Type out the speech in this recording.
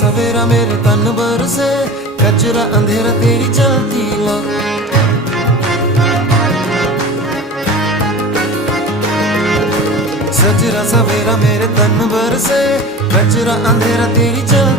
सवेरा मेरे तन बरसे, कचरा अंधेरा तेरी चलती ला। सजरा सवेरा मेरे तन बरसे, कचरा अंधेरा तेरी चलती